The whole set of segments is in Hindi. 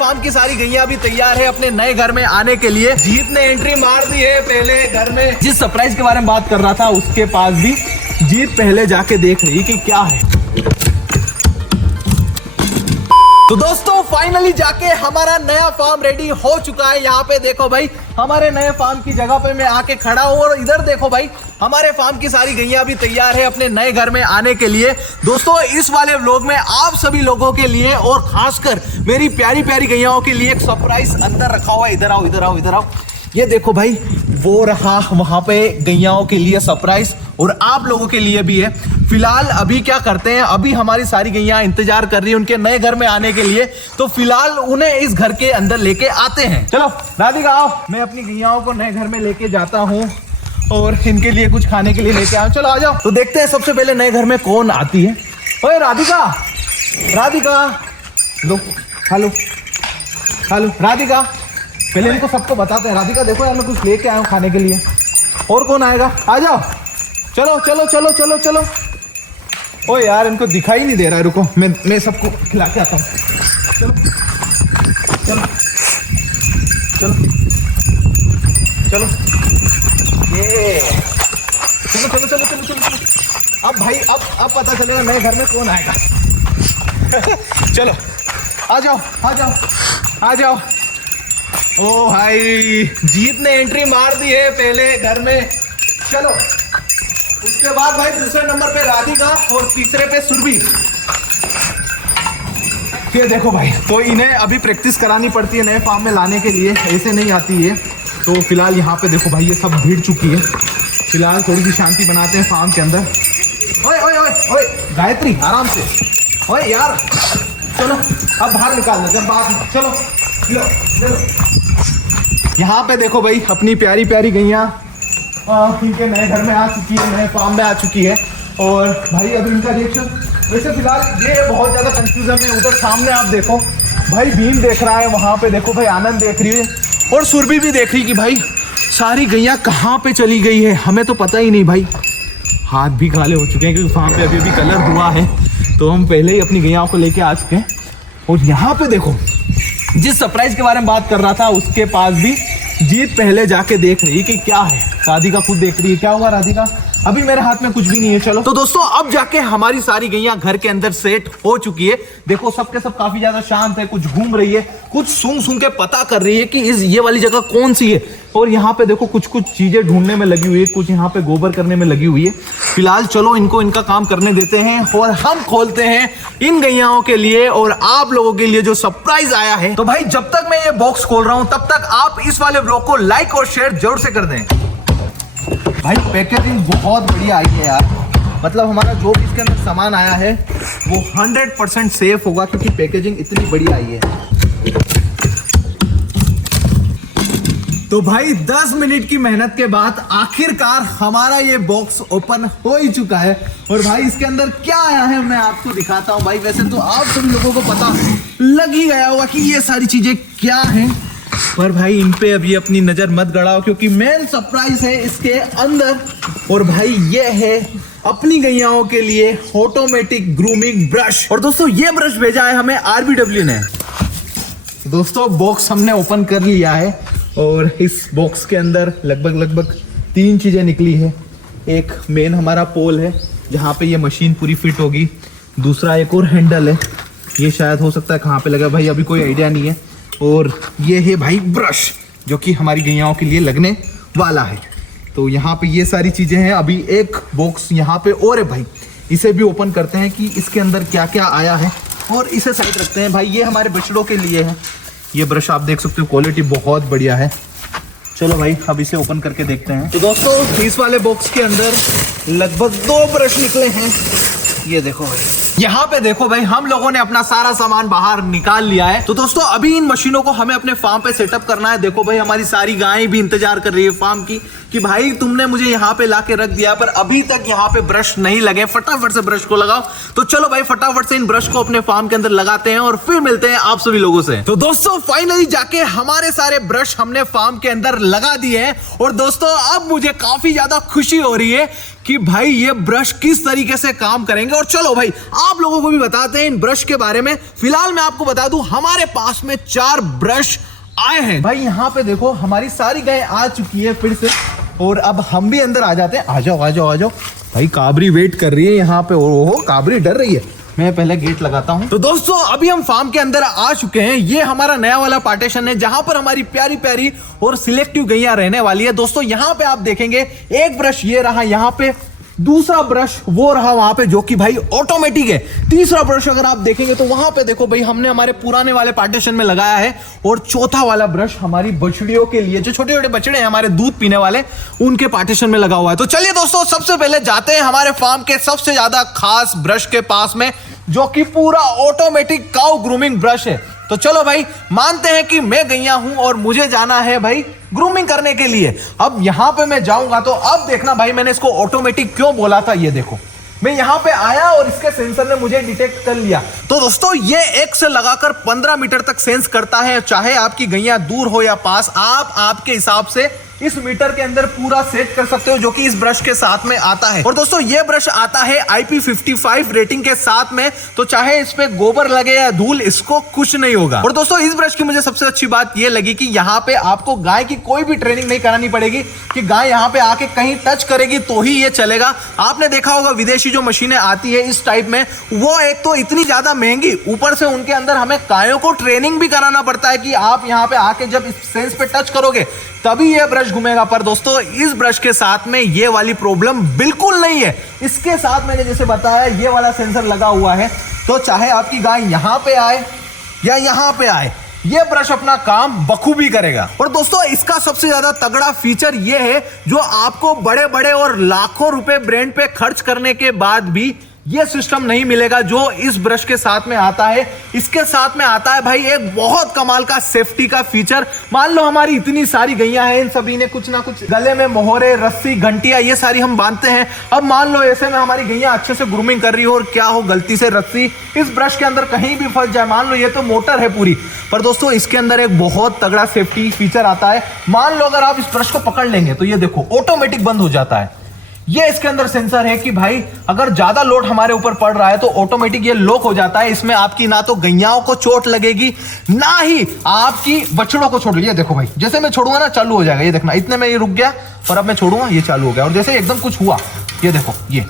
फार्म की सारी गैया भी तैयार है अपने नए घर में आने के लिए। जीत ने एंट्री मार दी है पहले घर में। जिस सरप्राइज के बारे में बात कर रहा था उसके पास भी जीत पहले जाके देख रही कि क्या है। तो दोस्तों फाइनली जाके हमारा नया फार्म रेडी हो चुका है। यहाँ पे देखो भाई हमारे नए फार्म की जगह पे मैं आके खड़ा हूँ और इधर देखो भाई हमारे फार्म की सारी गैया भी तैयार है अपने नए घर में आने के लिए। दोस्तों इस वाले व्लॉग में आप सभी लोगों के लिए और खासकर मेरी प्यारी प्यारी गैयाओं के लिए एक सरप्राइज अंदर रखा हुआ है। इधर आओ इधर आओ इधर आओ। ये देखो भाई वो रहा वहां पे गैयाओं के लिए सरप्राइज और आप लोगों के लिए भी है। फिलहाल अभी क्या करते हैं, अभी हमारी सारी गैया इंतजार कर रही है उनके नए घर में आने के लिए, तो फिलहाल उन्हें इस घर के अंदर लेके आते हैं। चलो राधिका आओ, मैं अपनी गैयाओं को नए घर में लेके जाता हूँ और इनके लिए कुछ खाने के लिए लेके आऊँ। चलो आ जाओ। तो देखते हैं सबसे पहले नए घर में कौन आती है। ओए राधिका, राधिका लो हेलो हेलो राधिका, पहले इनको सबको बताते हैं। राधिका देखो यार मैं कुछ लेके आया हूँ खाने के लिए। और कौन आएगा, आ जाओ। चलो चलो चलो चलो चलो। ओ यार इनको दिखाई नहीं दे रहा है, रुको मैं सबको खिला के आता हूँ। चलो चलो चलो चलो ये चलो चलो चलो चलो चलो चलो। अब भाई अब पता चलेगा नए घर में कौन आएगा। चलो आ जाओ आ जाओ आ जाओ। ओ भाई जीत ने एंट्री मार दी है पहले घर में। चलो उसके बाद भाई दूसरे नंबर पे राधिका और तीसरे पे सुरभि। ये देखो भाई तो इन्हें अभी प्रैक्टिस करानी पड़ती है नए फार्म में लाने के लिए, ऐसे नहीं आती है। तो फिलहाल यहाँ पे देखो भाई ये सब भीड़ चुकी है। फिलहाल थोड़ी सी शांति बनाते हैं फार्म के अंदर। ओए ओए ओए ओए गायत्री आराम से। ओए यार चलो अब बाहर निकालना जब बात। चलो लो लो। यहाँ पे देखो भाई अपनी प्यारी प्यारी गैया इनके नए घर में आ चुकी है, नए फार्म में आ चुकी है। और भाई अभी इनका रिएक्शन वैसे फिलहाल ये बहुत ज़्यादा कंफ्यूजन में। उधर सामने आप देखो भाई भीम देख रहा है, वहाँ पे देखो भाई आनंद देख रही है और सुरभि भी देख रही कि भाई सारी गैया कहाँ पे चली गई है, हमें तो पता ही नहीं भाई। हाथ भी काले हो चुके हैं क्योंकि फार्म पे अभी अभी कलर हुआ है, तो हम पहले ही अपनी गैयाओं को लेके आ चुके हैं। और यहाँ पे देखो जिस सरप्राइज के बारे में बात कर रहा था उसके पास भी जीत पहले जाके देख रही है कि क्या है। राधिका खुद देख रही है। क्या हुआ राधिका? अभी मेरे हाथ में कुछ भी नहीं है। चलो तो दोस्तों अब जाके हमारी सारी गैया घर के अंदर सेट हो चुकी है। देखो सबके सब काफी ज्यादा शांत है, कुछ घूम रही है, कुछ सूंघ के पता कर रही है कि ये वाली जगह कौन सी है। और यहाँ पे देखो कुछ चीजें ढूंढने में लगी हुई है, कुछ यहाँ पे गोबर करने में लगी हुई है। फिलहाल चलो इनको इनका काम करने देते हैं और हम खोलते हैं इन गैयाओं के लिए और आप लोगों के लिए जो सरप्राइज आया है। तो भाई जब तक मैं ये बॉक्स खोल रहा हूँ तब तक आप इस वाले व्लॉग को लाइक और शेयर जरूर से कर दें। भाई पैकेजिंग बहुत बढ़िया आई है यार, मतलब हमारा जो भी इसके अंदर सामान आया है वो 100% सेफ होगा क्योंकि पैकेजिंग इतनी बढ़िया आई है। तो भाई 10 मिनट की मेहनत के बाद आखिरकार हमारा ये बॉक्स ओपन हो ही चुका है। और भाई इसके अंदर क्या आया है मैं आपको दिखाता हूँ। भाई वैसे तो आप सभी लोगों को पता लग ही गया होगा कि ये सारी चीजें क्या हैं, पर भाई इन पे अभी अपनी नजर मत गड़ाओ क्योंकि मेन सरप्राइज है इसके अंदर। और भाई ये है अपनी गैयाओं के लिए ऑटोमेटिक ग्रूमिंग ब्रश। और दोस्तों ये ब्रश भेजा है हमें RBW ने। दोस्तों बॉक्स हमने ओपन कर लिया है और इस बॉक्स के अंदर लगभग 3 चीजें निकली है। एक मेन हमारा पोल है जहाँ पे ये मशीन पूरी फिट होगी। दूसरा एक और हैंडल है, ये शायद हो सकता है कहाँ पे लगा भाई अभी कोई आइडिया नहीं है। और ये है भाई ब्रश जो कि हमारी गैयाओं के लिए लगने वाला है। तो यहाँ पे ये सारी चीजें हैं। अभी एक बॉक्स यहाँ पे और है भाई, इसे भी ओपन करते हैं कि इसके अंदर क्या क्या आया है और इसे साइड रखते हैं। भाई ये हमारे बछड़ों के लिए है। ये ब्रश आप देख सकते हो क्वालिटी बहुत बढ़िया है। चलो भाई अब इसे ओपन करके देखते हैं। तो दोस्तों इस वाले बॉक्स के अंदर लगभग 2 ब्रश निकले हैं। ये देखो भाई, यहाँ पे देखो भाई हम लोगों ने अपना सारा सामान बाहर निकाल लिया है। तो दोस्तों अभी इन मशीनों को हमें अपने फार्म पे सेटअप करना है। देखो भाई हमारी सारी गायें भी इंतजार कर रही है फार्म की कि भाई तुमने मुझे यहाँ पे लाके रख दिया पर अभी तक यहाँ पे ब्रश नहीं लगे, फटाफट से ब्रश को लगाओ। तो चलो भाई फटाफट से इन ब्रश को अपने फार्म के अंदर लगाते हैं और फिर मिलते हैं आप सभी लोगों से। तो दोस्तों फाइनली जाके हमारे सारे ब्रश हमने फार्म के अंदर लगा दिए हैं और दोस्तों अब मुझे काफी ज्यादा खुशी हो रही है कि भाई ये ब्रश किस तरीके से काम करेंगे। और चलो भाई आप लोगों को भी बताते हैं इन ब्रश के बारे में। फिलहाल मैं आपको बता दूं हमारे पास में 4 ब्रश आए हैं भाई। यहाँ पे देखो हमारी सारी गाय आ चुकी है फिर से और अब हम भी अंदर आ जाते हैं। आ जाओ आ जाओ आ जाओ भाई, काबरी वेट कर रही है यहाँ पे। ओहो काबरी डर रही है, मैं पहले गेट लगाता हूं। तो दोस्तों अभी हम फार्म के अंदर आ चुके हैं। ये हमारा नया वाला पार्टीशन है जहां पर हमारी प्यारी प्यारी और सिलेक्टिव गैया रहने वाली है। दोस्तों यहाँ पे आप देखेंगे एक ब्रश ये रहा यहाँ पे, दूसरा ब्रश वो रहा वहां पे जो कि भाई ऑटोमेटिक है। तीसरा ब्रश अगर आप देखेंगे तो वहां पे देखो भाई हमने हमारे पुराने वाले पार्टीशन में लगाया है। और चौथा वाला ब्रश हमारी बछड़ियों के लिए, जो छोटे छोटे बछड़े हैं हमारे दूध पीने वाले, उनके पार्टीशन में लगा हुआ है। तो चलिए दोस्तों सबसे पहले जाते हैं हमारे फार्म के सबसे ज्यादा खास ब्रश के पास में, जो कि पूरा ऑटोमेटिक काउ ग्रूमिंग ब्रश है। तो चलो भाई मानते हैं कि मैं गैया हूं और मुझे जाना है भाई ग्रूमिंग करने के लिए। अब यहां पे मैं जाऊंगा तो अब देखना भाई मैंने इसको ऑटोमेटिक क्यों बोला था। ये देखो मैं यहां पे आया और इसके सेंसर ने मुझे डिटेक्ट कर लिया। तो दोस्तों ये 1 से लगाकर 15 मीटर तक सेंस करता है। चाहे आपकी गैया दूर हो या पास, आप आपके हिसाब से इस मीटर के अंदर पूरा सेट कर सकते हो, जो कि इस ब्रश के साथ में आता है। और दोस्तों ये ब्रश आता है IP55 रेटिंग के साथ में, तो चाहे इस पे गोबर लगे या धूल इसको कुछ नहीं होगा। और दोस्तों इस ब्रश की मुझे सबसे अच्छी बात ये लगी कि यहाँ पे आपको गाय की कोई भी ट्रेनिंग नहीं करानी पड़ेगी कि गाय यहाँ पे आके कहीं टच करेगी तो ही ये चलेगा। आपने देखा होगा विदेशी जो मशीनें आती है इस टाइप में, वो एक तो इतनी ज्यादा महंगी, ऊपर से उनके अंदर हमें गायों को ट्रेनिंग भी कराना पड़ता है कि आप यहाँ पे आके जब इस सेंस पे टच करोगे तभी ये ब्रश घूमेगा। पर दोस्तों इस ब्रश के साथ में ये वाली प्रॉब्लम बिल्कुल नहीं है। इसके साथ मैंने जैसे बताया ये वाला सेंसर लगा हुआ है, तो चाहे आपकी गाय यहां पे आए या यहां पे आए, ये ब्रश अपना काम बखूबी करेगा। और दोस्तों इसका सबसे ज्यादा तगड़ा फीचर ये है, जो आपको बड़े बड़े और लाखों रुपए ब्रांड पे खर्च करने के बाद भी ये सिस्टम नहीं मिलेगा जो इस ब्रश के साथ में आता है। इसके साथ में आता है भाई एक बहुत कमाल का सेफ्टी का फीचर। मान लो हमारी इतनी सारी गैया हैं, इन सभी ने कुछ ना कुछ गले में मोहरे, रस्सी, घंटियां ये सारी हम बांधते हैं। अब मान लो ऐसे में हमारी गैया अच्छे से ग्रूमिंग कर रही हो और क्या हो गलती से रस्सी इस ब्रश के अंदर कहीं भी फंस जाए, मान लो ये तो मोटर है पूरी, पर दोस्तों इसके अंदर एक बहुत तगड़ा सेफ्टी फीचर आता है। मान लो अगर आप इस ब्रश को पकड़ लेंगे तो ये देखो ऑटोमेटिक बंद हो जाता है। ये इसके अंदर सेंसर है कि भाई अगर ज्यादा लोड हमारे ऊपर पड़ रहा है तो ऑटोमेटिक ये लॉक हो जाता है। इसमें आपकी ना तो गैयाओं को चोट लगेगी ना ही आपकी बछड़ों को चोट लगेगी। ये देखो भाई जैसे मैं छोड़ूंगा ना चालू हो जाएगा, ये देखना इतने में ये रुक गया और अब मैं छोड़ूंगा ये चालू हो गया, और जैसे एकदम कुछ हुआ ये देखो ये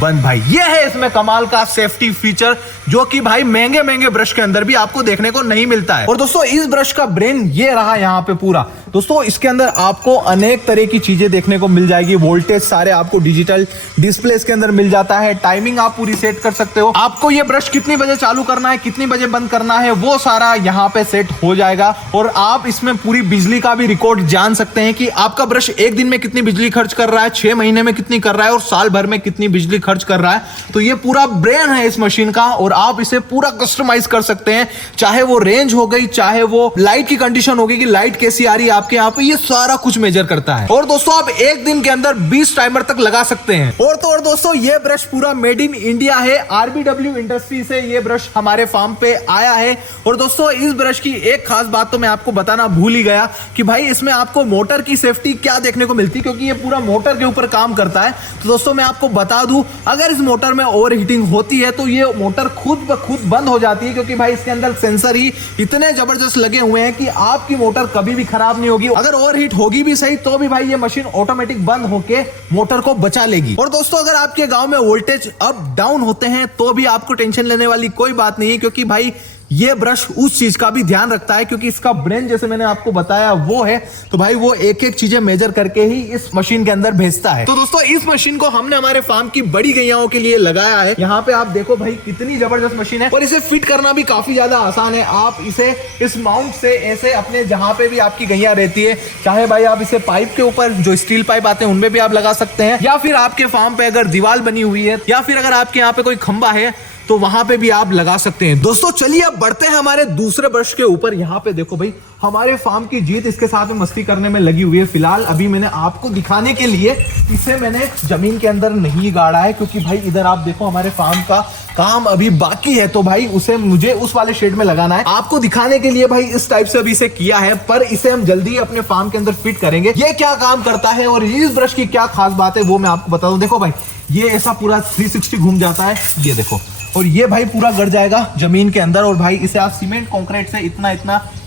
बंद। भाई ये है इसमें कमाल का सेफ्टी फीचर, जो कि भाई महंगे महंगे ब्रश के अंदर भी आपको देखने को नहीं मिलता है। और दोस्तों इस ब्रश का ब्रेन ये रहा यहाँ पे पूरा। दोस्तों इसके अंदर आपको अनेक तरह की चीजें देखने को मिल जाएगी। वोल्टेज सारे आपको डिजिटल डिस्प्ले के अंदर मिल जाता है। टाइमिंग आप पूरी सेट कर सकते हो। आपको ये ब्रश कितनी बजे चालू करना है, कितनी बजे बंद करना है, वो सारा यहाँ पे सेट हो जाएगा। और आप इसमें पूरी बिजली का भी रिकॉर्ड जान सकते हैं कि आपका ब्रश एक दिन में कितनी बिजली खर्च कर रहा है, 6 महीने में कितनी कर रहा है और साल भर में कितनी बिजली खर्च कर रहा है। तो ये पूरा ब्रेन है इस मशीन का और आप इसे पूरा कस्टमाइज कर सकते हैं। चाहे वो रेंज हो गई, चाहे वो लाइट की कंडीशन होगी कि लाइट कैसी आ रही है आपके यहाँ पे, ये सारा कुछ मेजर करता है। और दोस्तों आप एक दिन के अंदर 20 टाइमर तक लगा सकते हैं। और तो और दोस्तों ये ब्रश पूरा मेड इन इंडिया है। RBW इंडस्ट्री से ये ब्रश हमारे फार्म पे आया है। और दोस्तों इस ब्रश की एक खास बात तो मैं आपको बताना भूल ही गया कि भाई इसमें आपको मोटर की सेफ्टी क्या देखने को मिलती है, क्योंकि ये पूरा मोटर के ऊपर काम करता है। तो दोस्तों मैं आपको बता दूं, अगर इस मोटर में ओवर हीटिंग होती है तो ये मोटर खुद ब खुद बंद हो जाती है, क्योंकि भाई इसके अंदर सेंसर ही इतने जबरदस्त लगे हुए हैं कि आपकी मोटर कभी भी खराब नहीं होगी। अगर ओवरहीट होगी भी सही तो भी भाई ये मशीन ऑटोमेटिक बंद होके मोटर को बचा लेगी। और दोस्तों अगर आपके गांव में वोल्टेज अप डाउन होते हैं तो भी आपको टेंशन लेने वाली कोई बात नहीं है, क्योंकि भाई ये ब्रश उस चीज का भी ध्यान रखता है, क्योंकि इसका ब्रेन जैसे मैंने आपको बताया वो है, तो भाई वो एक एक चीजें मेजर करके ही इस मशीन के अंदर भेजता है। तो दोस्तों इस मशीन को हमने हमारे फार्म की बड़ी गैयाओं के लिए लगाया है। यहाँ पे आप देखो भाई कितनी जबरदस्त मशीन है और इसे फिट करना भी काफी ज्यादा आसान है। आप इसे इस माउंट से ऐसे अपने जहां पे भी आपकी गैया रहती है, चाहे भाई आप इसे पाइप के ऊपर जो स्टील पाइप आते हैं उनमें भी आप लगा सकते हैं, या फिर आपके फार्म पे अगर दीवार बनी हुई है, या फिर अगर आपके यहाँ पे कोई खंबा है तो वहां पे भी आप लगा सकते हैं। दोस्तों चलिए अब बढ़ते हैं हमारे दूसरे ब्रश के ऊपर। यहाँ पे देखो भाई हमारे फार्म की जीत इसके साथ में मस्ती करने में लगी हुई है। फिलहाल अभी मैंने आपको दिखाने के लिए इसे मैंने जमीन के अंदर नहीं गाड़ा है, क्योंकि भाई इधर आप देखो हमारे फार्म का काम अभी बाकी है, तो भाई उसे मुझे उस वाले शेड में लगाना है। आपको दिखाने के लिए भाई इस टाइप से अभी इसे किया है, पर इसे हम जल्दी अपने फार्म के अंदर फिट करेंगे। ये क्या काम करता है और इस ब्रश की क्या खास बात है वो मैं आपको बता दूं। देखो भाई ये ऐसा पूरा 360 घूम जाता है, ये देखो, और ये भाई पूरा गड़ जाएगा जमीन के अंदर। और भाई इसे आप सीमेंट कंक्रीट से इतना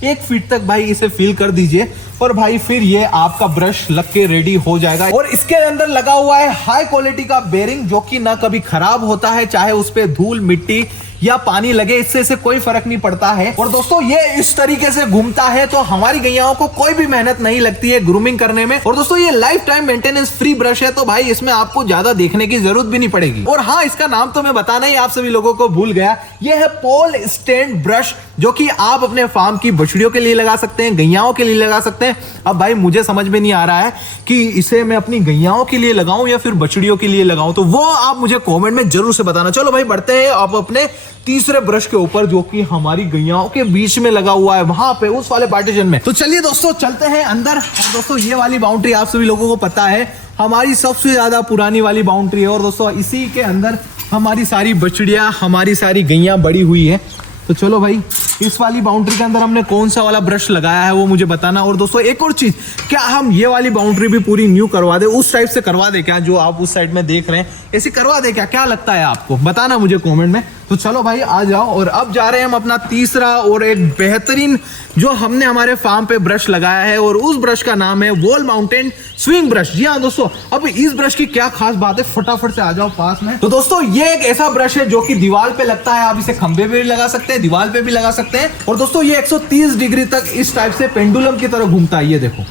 1 फीट तक भाई इसे फिल कर दीजिए, और भाई फिर ये आपका ब्रश लग के रेडी हो जाएगा। और इसके अंदर लगा हुआ है हाई क्वालिटी का बेरिंग, जो कि ना कभी खराब होता है, चाहे उस पे धूल मिट्टी या पानी लगे, इससे इसे कोई फर्क नहीं पड़ता है। और दोस्तों ये इस तरीके से घूमता है, तो हमारी गैयाओं को कोई भी मेहनत नहीं लगती है ग्रूमिंग करने में। और दोस्तों ये life time maintenance free brush है, तो भाई इसमें आपको ज्यादा देखने की जरूरत भी नहीं पड़ेगी। और हाँ, इसका नाम तो मैं बताना ही आप सभी लोगों को भूल गया, ये है पोल स्टैंड ब्रश, जो कि आप अपने फार्म की बछड़ियों के लिए लगा सकते हैं, गैयाओं के लिए लगा सकते हैं। अब भाई मुझे समझ में नहीं आ रहा है कि इसे मैं अपनी गैयाओं के लिए लगाऊं या फिर बछड़ियों के लिए लगाऊं, तो वो आप मुझे कमेंट में जरूर से बताना। चलो भाई बढ़ते हैं आप अपने तीसरे ब्रश के ऊपर, जो कि हमारी गैयाओं के बीच में लगा हुआ है, वहां पे उस वाले पार्टीशन में। तो चलिए दोस्तों चलते हैं अंदर। और दोस्तों ये वाली बाउंड्री आप सभी लोगों को पता है हमारी सबसे ज्यादा पुरानी वाली बाउंड्री है, और दोस्तों इसी के अंदर हमारी सारी बछड़ियां, हमारी सारी गैयां बड़ी हुई है। तो चलो भाई इस वाली बाउंड्री के अंदर हमने कौन सा वाला ब्रश लगाया है वो मुझे बताना। और दोस्तों एक और चीज, क्या हम ये वाली बाउंड्री भी पूरी न्यू करवा दे, उस टाइप से करवा दे क्या, जो आप उस साइड में देख रहे हैं, ऐसे करवा दे क्या, क्या लगता है आपको, बताना मुझे कमेंट में। तो चलो भाई आ जाओ, और अब जा रहे हैं हम अपना तीसरा और एक बेहतरीन जो हमने हमारे फार्म पे ब्रश लगाया है, और उस ब्रश का नाम है वॉल माउंटेन स्विंग ब्रश। जी हाँ दोस्तों, अब इस ब्रश की क्या खास बात है, फटाफट से आ जाओ पास में। तो दोस्तों ये एक ऐसा ब्रश है जो कि दीवार पे लगता है, आप इसे खंबे पे भी लगा सकते हैं, दीवार पे भी लगा सकते हैं। और दोस्तों ये 130 डिग्री तक इस टाइप से पेंडुलम की तरह घूमता है, ये देखो।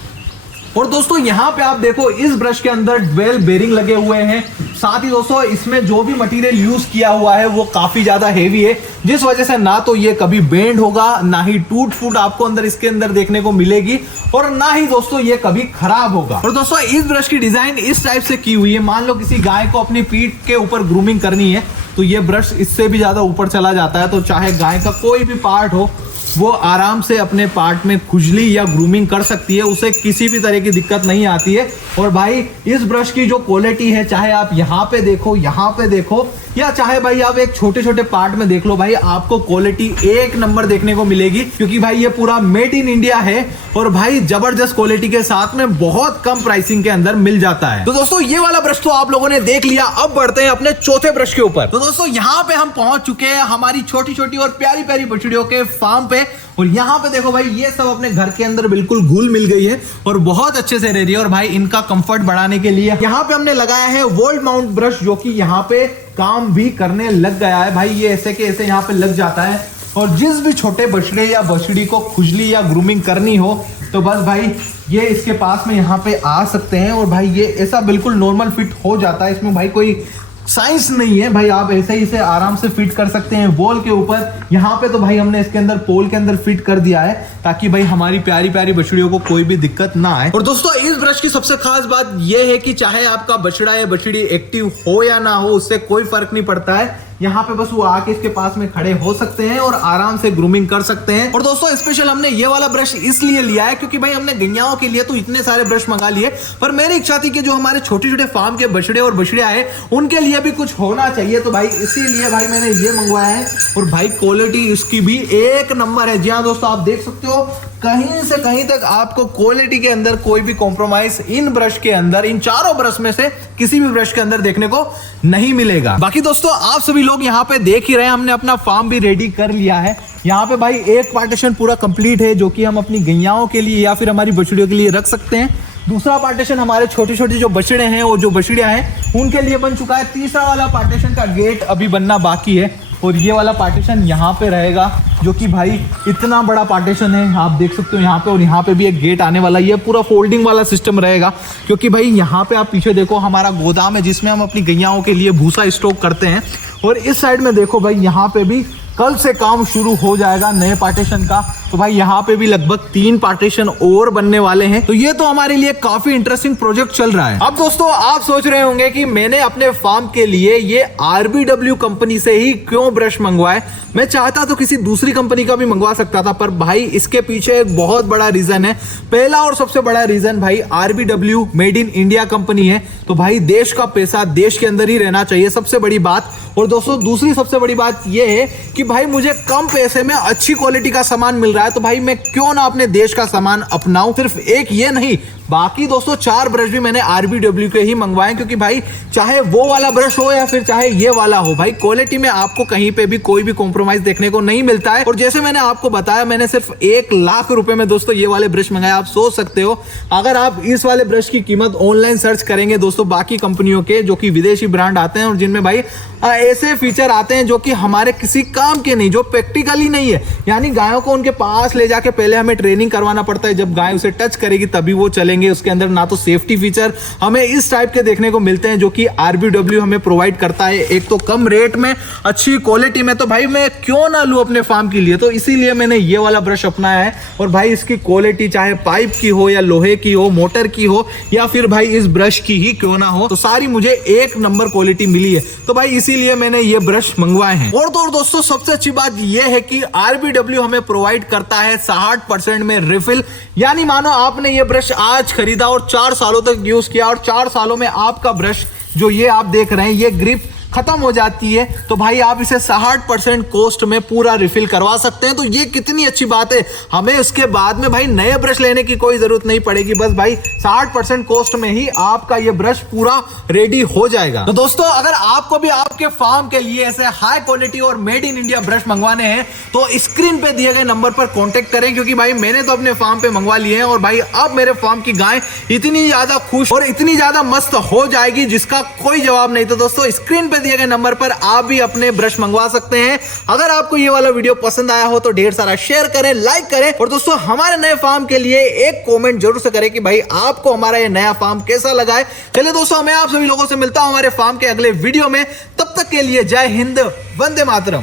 और दोस्तों यहाँ पे आप देखो इस ब्रश के अंदर ड्वेल बेरिंग लगे हुए हैं। साथ ही दोस्तों इसमें जो भी मटेरियल यूज किया हुआ है वो काफी ज्यादा हेवी है, जिस वजह से ना तो ये कभी बेंड होगा, ना ही टूट फूट आपको अंदर इसके अंदर देखने को मिलेगी, और ना ही दोस्तों ये कभी खराब होगा। और दोस्तों इस ब्रश की डिजाइन इस टाइप से की हुई है, मान लो किसी गाय को अपनी पीठ के ऊपर ग्रूमिंग करनी है, तो ये ब्रश इससे भी ज्यादा ऊपर चला जाता है, तो चाहे गाय का कोई भी पार्ट हो वो आराम से अपने पार्ट में खुजली या ग्रूमिंग कर सकती है, उसे किसी भी तरह की दिक्कत नहीं आती है। और भाई इस ब्रश की जो क्वालिटी है, चाहे आप यहाँ पे देखो, यहाँ पे देखो, या चाहे भाई आप एक छोटे छोटे पार्ट में देख लो, भाई आपको क्वालिटी एक नंबर देखने को मिलेगी, क्योंकि भाई ये पूरा मेड इन इंडिया है, और भाई जबरदस्त क्वालिटी के साथ में बहुत कम प्राइसिंग के अंदर मिल जाता है। तो दोस्तों ये वाला ब्रश तो आप लोगों ने देख लिया, अब बढ़ते हैं अपने चौथे ब्रश के ऊपर। तो दोस्तों यहाँ पे हम पहुंच चुके हैं हमारी छोटी छोटी और प्यारी प्यारी बछड़ियों के फार्म पे, और यहाँ पे देखो भाई ये सब अपने घर के अंदर बिल्कुल घुल मिल गई है और बहुत अच्छे से रह रही है। और भाई इनका कंफर्ट बढ़ाने के लिए यहाँ पे हमने लगाया है वॉल माउंट ब्रश, जो कि यहाँ पे काम भी करने लग गया है। भाई ये ऐसे के ऐसे यहाँ पे लग जाता है, और जिस भी छोटे बछड़े या बछड़ी को खुजली या ग्रूमिंग करनी हो, तो बस भाई ये इसके पास में यहाँ पे आ सकते हैं, और भाई ये ऐसा बिल्कुल नॉर्मल फिट हो जाता है। इसमें भाई कोई साइंस नहीं है, भाई आप ऐसे ही इसे आराम से फिट कर सकते हैं वॉल के ऊपर। यहाँ पे तो भाई हमने इसके अंदर पोल के अंदर फिट कर दिया है, ताकि भाई हमारी प्यारी प्यारी बछड़ियों को कोई भी दिक्कत ना आए। और दोस्तों इस ब्रश की सबसे खास बात यह है कि चाहे आपका बछड़ा या बछड़ी एक्टिव हो या ना हो, उससे कोई फर्क नहीं पड़ता है। यहाँ पे बस वो आके इसके पास में खड़े हो सकते हैं और आराम से ग्रूमिंग कर सकते हैं। और दोस्तों स्पेशल हमने ये वाला ब्रश इसलिए लिया है क्योंकि भाई हमने गैयाओं के लिए तो इतने सारे ब्रश मंगा लिए, पर मेरी इच्छा थी कि जो हमारे छोटे छोटे फार्म के बछड़े और बछड़ियां हैं उनके लिए भी कुछ होना चाहिए, तो भाई इसीलिए भाई मैंने ये मंगवाया है। और भाई क्वालिटी इसकी भी एक नंबर है। जी हाँ दोस्तों, आप देख सकते हो कहीं से कहीं तक आपको क्वालिटी के अंदर कोई भी कॉम्प्रोमाइज इन ब्रश के अंदर, इन चारों ब्रश में से किसी भी ब्रश के अंदर देखने को नहीं मिलेगा। बाकी दोस्तों आप सभी लोग यहाँ पे देख ही रहे हैं, हमने अपना फार्म भी रेडी कर लिया है। यहाँ पे भाई एक पार्टीशन पूरा कंप्लीट है, जो कि हम अपनी गैयाओं के लिए या फिर हमारी बछड़ियों के लिए रख सकते हैं। दूसरा पार्टीशन हमारे छोटे छोटे जो बछड़े हैं और जो बछड़ियां हैं उनके लिए बन चुका है। तीसरा वाला पार्टीशन का गेट अभी बनना बाकी है, और ये वाला पार्टीशन यहाँ पे रहेगा, जो कि भाई इतना बड़ा पार्टीशन है, आप देख सकते हो यहाँ पे। और यहाँ पे भी एक गेट आने वाला है, ये पूरा फोल्डिंग वाला सिस्टम रहेगा, क्योंकि भाई यहाँ पे आप पीछे देखो हमारा गोदाम है जिसमें हम अपनी गैयाओं के लिए भूसा स्टॉक करते हैं। और इस साइड में देखो भाई यहाँ पे भी कल से काम शुरू हो जाएगा नए पार्टीशन का। तो भाई यहाँ पे भी लगभग 3 पार्टीशन और बनने वाले हैं। तो ये तो हमारे लिए काफी इंटरेस्टिंग प्रोजेक्ट चल रहा है। अब दोस्तों आप सोच रहे होंगे कि मैंने अपने फार्म के लिए ये RBW कंपनी से ही क्यों ब्रश मंगवाए। मैं चाहता तो किसी दूसरी कंपनी का भी मंगवा सकता था, पर भाई इसके पीछे एक बहुत बड़ा रीजन है। पहला और सबसे बड़ा रीजन भाई RBW made in India company है, तो भाई देश का पैसा देश के अंदर ही रहना चाहिए, सबसे बड़ी बात। और दोस्तों दूसरी सबसे बड़ी बात यह है कि भाई मुझे कम पैसे में अच्छी क्वालिटी का सामान मिल रहा है, तो भाई मैं क्यों ना अपने देश का सामान अपनाऊं। सिर्फ एक ये नहीं, बाकी दोस्तों 4 ब्रश भी मैंने RBW के ही मंगवाए, क्योंकि भाई चाहे वो वाला ब्रश हो या फिर चाहे ये वाला हो, भाई क्वालिटी में आपको कहीं पे भी कोई भी कॉम्प्रोमाइज देखने को नहीं मिलता है। और जैसे मैंने आपको बताया, मैंने सिर्फ 1 लाख रुपए में दोस्तों ये वाले ब्रश मंगाए। आप सोच सकते हो अगर आप इस वाले ब्रश की कीमत ऑनलाइन सर्च करेंगे दोस्तों, बाकी कंपनियों के जो कि विदेशी ब्रांड आते हैं और जिनमें भाई ऐसे फीचर आते हैं जो कि हमारे किसी काम के नहीं, जो प्रैक्टिकली नहीं है, यानी गायों को उनके पास ले जाके पहले हमें ट्रेनिंग करवाना पड़ता है, जब गाय उसे टच करेगी तभी वो चलेंगे। उसके अंदर ना तो सेफ्टी फीचर हमें इस टाइप के देखने को मिलते हैं जो कि RBW हमें प्रोवाइड करता है, एक तो कम रेट में अच्छी क्वालिटी में। तो भाई मैं क्यों ना लूं अपने फार्म के लिए, तो इसीलिए मैंने ये वाला ब्रश अपनाया है। और भाई इसकी क्वालिटी चाहे पाइप की हो या लोहे की हो, मोटर की हो या फिर भाई इस ब्रश की ही क्यों ना हो, तो सारी मुझे 1 नंबर क्वालिटी मिली है। तो भाई इसीलिए मैंने ये ब्रश मंगवाए हैं। और तो दोस्तों सबसे अच्छी बात यह है कि RBW हमें प्रोवाइड करता है 60% में रिफिल, यानी मानो आपने ये ब्रश आज खरीदा और 4 सालों तक यूज किया और 4 सालों में आपका ब्रश जो ये आप देख रहे हैं ये ग्रिप खत्म हो जाती है, तो भाई आप इसे 60% कॉस्ट में पूरा रिफिल करवा सकते हैं। तो ये कितनी अच्छी बात है, हमें उसके बाद में भाई नए ब्रश लेने की कोई जरूरत नहीं पड़ेगी, बस भाई 60% कॉस्ट में ही आपका ये ब्रश पूरा रेडी हो जाएगा। तो दोस्तों अगर आपको भी आपके फार्म के लिए ऐसे हाई क्वालिटी और मेड इन इंडिया ब्रश मंगवाने हैं तो स्क्रीन पे दिए गए नंबर पर कॉन्टेक्ट करें, क्योंकि भाई मैंने तो अपने फार्म पे मंगवा लिए हैं और भाई अब मेरे फार्म की गाय इतनी ज्यादा खुश और इतनी ज्यादा मस्त हो जाएगी जिसका कोई जवाब नहीं। तो दोस्तों स्क्रीन पे दिए गए नंबर पर आप भी अपने ब्रश मंगवा सकते हैं। अगर आपको ये वाला वीडियो पसंद आया हो तो ढेर सारा शेयर करें, लाइक करें और दोस्तों हमारे नए फार्म के लिए एक कमेंट जरूर से करें कि भाई आपको हमारा ये नया फार्म कैसा लगा है। चलिए दोस्तों मैं आप सभी लोगों से मिलता हूं हमारे फार्म के अगले वीडियो में, तब तक के लिए जय हिंद, वंदे मातरम।